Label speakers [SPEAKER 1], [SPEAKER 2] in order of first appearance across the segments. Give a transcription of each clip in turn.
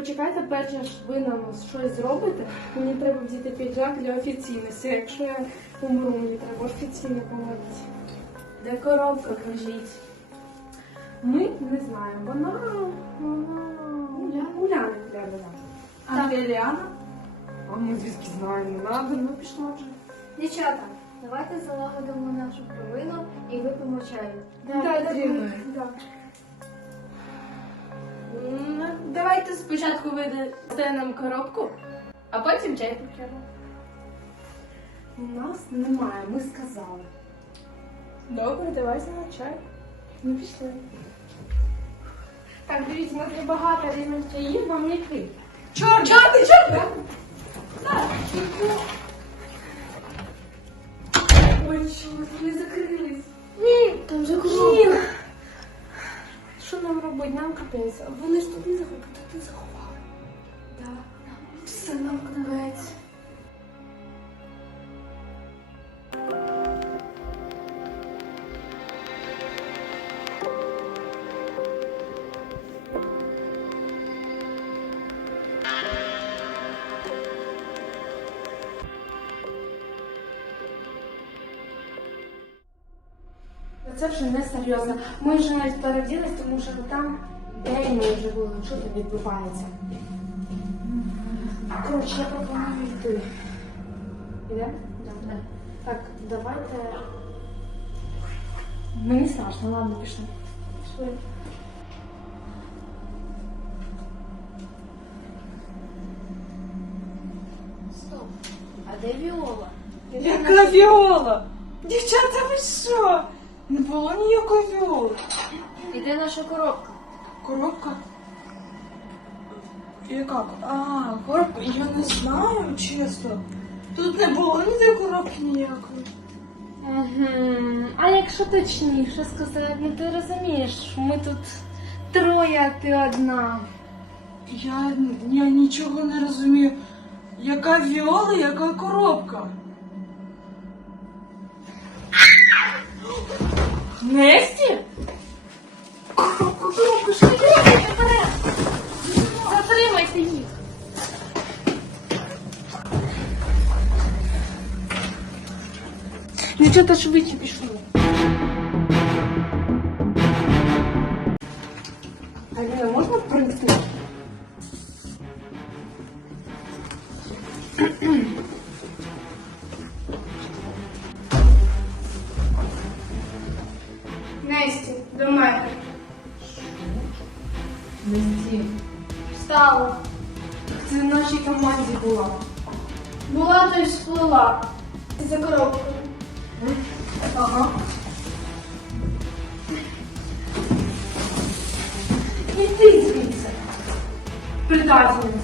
[SPEAKER 1] хочеш, ви нам щось зробите, мені треба взяти піджак для офіційності. Якщо я умру, мені треба офіційно помогти. Де коробка, кажіть? Ми не знаємо. Вона вона Уляна. А де Ліана? А ми звідки знаємо? Не надо, ну пішла вже.
[SPEAKER 2] Дівчата, давайте залагодимо нашу провину і вип'ємо чаю.
[SPEAKER 1] Да, дівчина. Давайте спочатку ви дасте нам коробку, а потім чай поп'ємо. У нас немає, ми сказали. Добре, давайте на чай. Ну пішли. Так, дивіться, у нас є багато різних чаїв, вам який? Чорний! Чорний, чорний! Так, Ой, чорт, ми закрились. Ні, там же Що нам капець. Вони ж туди заховали, туди заховали. Да. Все нам капець. Це вже не серйозно. Ми вже навіть переділись, тому що там день ми вже були, що тут відбувається. Коротше, я пропоную йти. Іде? Да. Так, давайте. Мені страшно, ладно, пішли. Пішли.
[SPEAKER 2] Стоп. А де Віола?
[SPEAKER 3] Яка віола? Дівчата, ви що? Не було ніякої віоли.
[SPEAKER 2] І де наша коробка?
[SPEAKER 3] Коробка? Яка? А, коробка. Я не знаю, чесно. Тут не було ніде коробки ніякої.
[SPEAKER 1] Угу. А якщо точніше сказати, ну ти розумієш, ми тут троє, а ти одна.
[SPEAKER 3] Я, я нічого не розумію. Яка віола, яка коробка?
[SPEAKER 1] Несті? Коробку, коробку, швидше, вперед! Затримайте їх! Дівчата швидше пішли. Аліна, можна прийти? Несті.
[SPEAKER 2] Встала.
[SPEAKER 1] Це в нашій команді була.
[SPEAKER 2] Була то й сплила. За коробкою.
[SPEAKER 1] Ага. Іди звідси. Предательниця.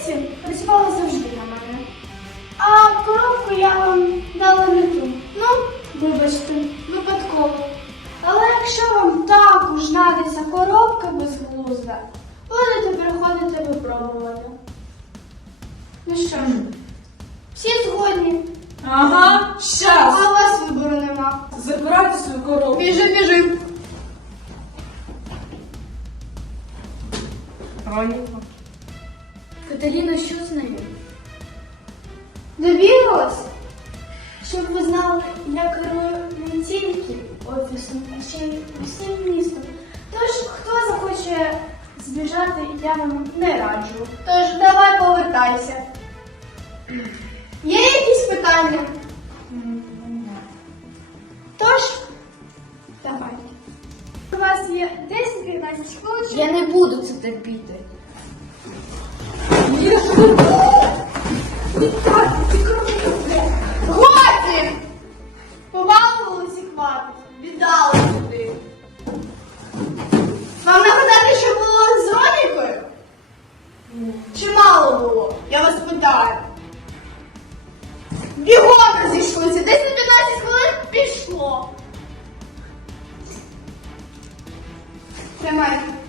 [SPEAKER 2] Несті працювала завжди на мене. А коробку я вам дала не ту. Ну, вибачте, випадково. Але якщо вам так уж надиться коробка безглузда, будете приходити випробувати. Ну що ж, всі згодні,
[SPEAKER 3] Ага,
[SPEAKER 2] а
[SPEAKER 3] щас.
[SPEAKER 2] у вас вибору нема.
[SPEAKER 3] Забирайте свою коробку.
[SPEAKER 2] Біжи, біжи.
[SPEAKER 1] Роніка.
[SPEAKER 2] Каталіна, що з нею? Довірилась? Щоб ви знали, я керую не тільки офісом, а ще й усім містом. Тож, хто захоче збіжати, я вам не раджу. Тож давай повертайся. Є якісь питання? Тож, давай. У вас є 10-15 хвилин.
[SPEAKER 4] Я не буду це терпіти.
[SPEAKER 2] Годі! Побалувалися хватить. Віддали сюди. Вам нагадати, що було з Ронікою? Чи було? Я вас питаю. Бігом розійшлися. Десь на 15 хвилин пішло. Тримайте.